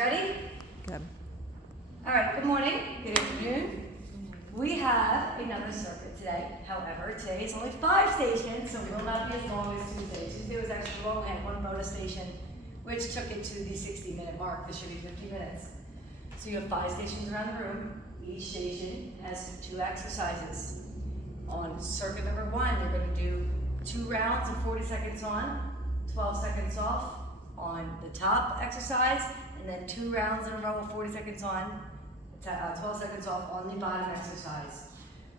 Ready? Good. All right, good morning, good afternoon. We have another circuit today. However, today is only 5 stations, so we will not be as long as Tuesday. Tuesday was actually long, had one bonus station, which took it to the 60-minute mark. This should be 50 minutes. So you have 5 stations around the room. Each station has 2 exercises. On circuit number 1, you're going to do 2 rounds of 40 seconds on, 12 seconds off on the top exercise, and then 2 rounds in a row of 40 seconds on, 12 seconds off on the bottom exercise.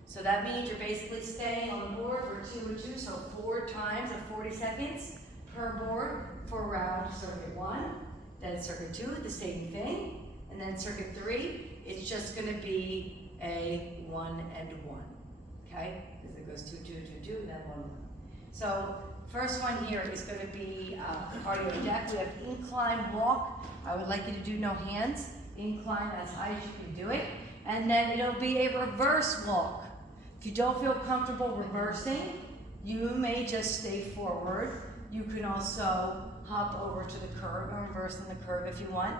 So that means you're basically staying on the board for 2 and 2, so 4 times of 40 seconds per board for round circuit 1. Then circuit 2, the same thing. And then circuit 3, it's just going to be a 1 and 1. Okay? Because it goes 2, 2, 2, 2, and then 1, 1. So first one here is going to be cardio deck. We have incline walk. I would like you to do no hands. Incline as high as you can do it. And then it'll be a reverse walk. If you don't feel comfortable reversing, you may just stay forward. You can also hop over to the curve and reverse in the curve if you want.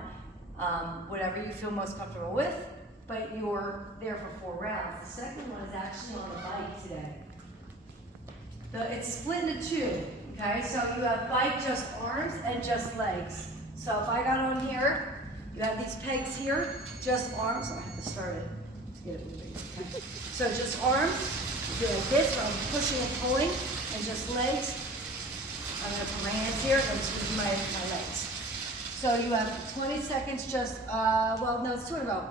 Whatever you feel most comfortable with, but you're there for 4 rounds. The second one is actually on the bike today. It's split into 2, okay? So you have bike just arms and just legs. So if I got on here, you have these pegs here, just arms. I have to start it to get it moving. Okay? So just arms, you do like this, where I'm pushing and pulling, and just legs. I'm gonna put my hands here, and I'm just using my legs. So you have 20 seconds just, it's 2 in a row.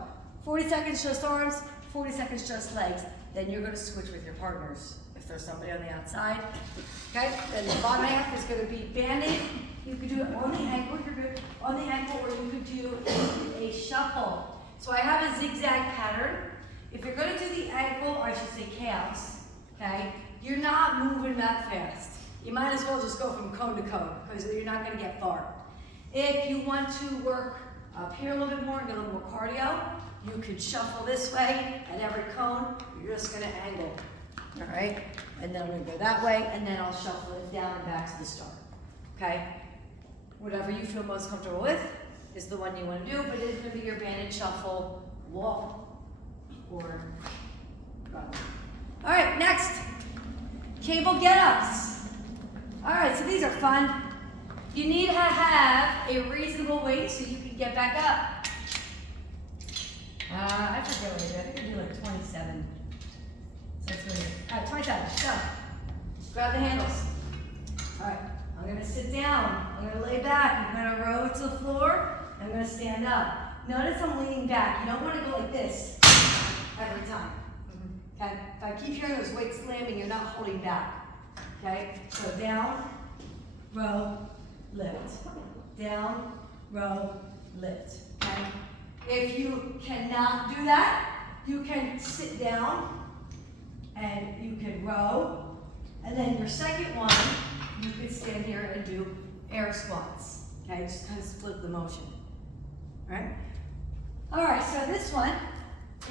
40 seconds just arms, 40 seconds just legs. Then you're gonna switch with your partners if there's somebody on the outside. Okay, then the bottom half is gonna be banded. You could do it on the ankle, you're good on the ankle, or you could do a shuffle. So I have a zigzag pattern. If you're gonna do the ankle, or I should say calves, okay, you're not moving that fast. You might as well just go from cone to cone, because you're not gonna get far. If you want to work up here a little bit more and get a little more cardio, you could shuffle this way. At every cone, you're just gonna angle, all right? And then I'm gonna go that way, and then I'll shuffle it down and back to the start, okay? Whatever you feel most comfortable with is the one you wanna do, but it is gonna be your banded shuffle, walk, or run. All right, next, cable get-ups. All right, so these are fun. You need to have a reasonable weight so you can get back up. I forget what I did. I think I did like 27. So that's really good. All right, 27. Go. Grab the handles. All right, I'm going to sit down. I'm going to lay back. I'm going to roll to the floor. I'm going to stand up. Notice I'm leaning back. You don't want to go like this every time. Okay? If I keep hearing those weights slamming, you're not holding back. Okay? So down, row, lift. Down, row, lift. Okay? If you cannot do that, you can sit down and you can row. And then your second one, you could stand here and do air squats. Okay? Just kind of split the motion. Alright? Alright, so this one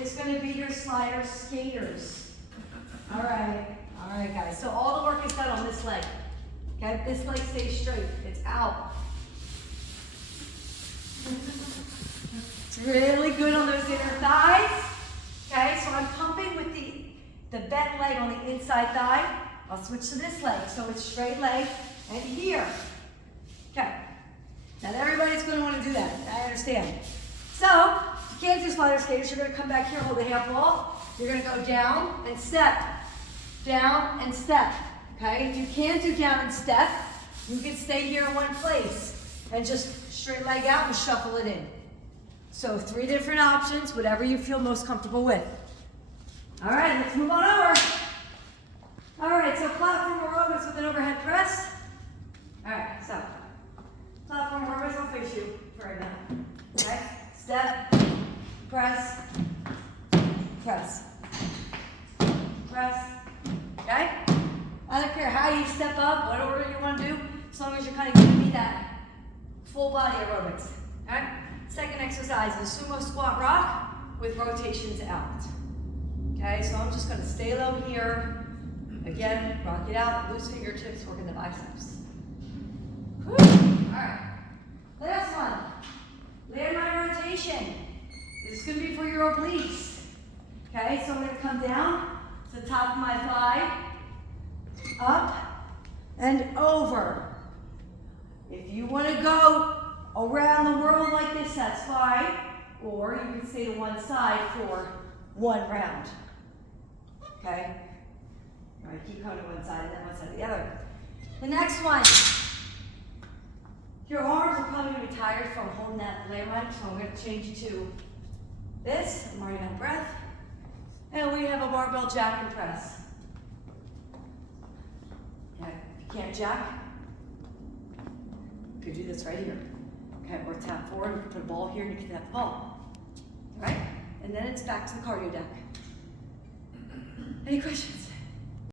is going to be your slider skaters. Alright, guys. So all the work is done on this leg. Okay, this leg stays straight. It's out. It's really good on those inner thighs. Okay, so I'm pumping with the bent leg on the inside thigh. I'll switch to this leg. So it's straight leg and here. Okay. Not everybody's going to want to do that. I understand. So, if you can't do slider skaters, you're going to come back here, hold the half wall. You're going to go down and step. Down and step. Okay, if you can't do down and step, you can stay here in one place and just straight leg out and shuffle it in. So 3 different options, whatever you feel most comfortable with. All right, let's move on over. All right, so platform aerobics with an overhead press. All right, so platform aerobics, I'll face you for right now. Okay, step, press, press, press. Okay? I don't care how you step up, what order you want to do, as long as you're kind of giving me that full body aerobics. Alright? Second exercise is sumo squat rock with rotations out. Okay, so I'm just going to stay low here. Again, rock it out, loose fingertips, working the biceps. Alright. Last one. Land my rotation. This is going to be for your obliques. Okay, so I'm going to come down to the top of my thigh, up and over. If you want to go around the world like this, that's fine. Or you can stay to one side for one round. Okay? All right, keep coming to one side and then one side to the other. The next one. Your arms are probably going to be tired from holding that landmine, so I'm going to change you to this. I'm already out of breath. And we have a barbell jack and press. Okay, if you can't jack, you could do this right here. Okay, or tap forward, you can put a ball here and you can tap the ball. All right? And then it's back to the cardio deck. Any questions?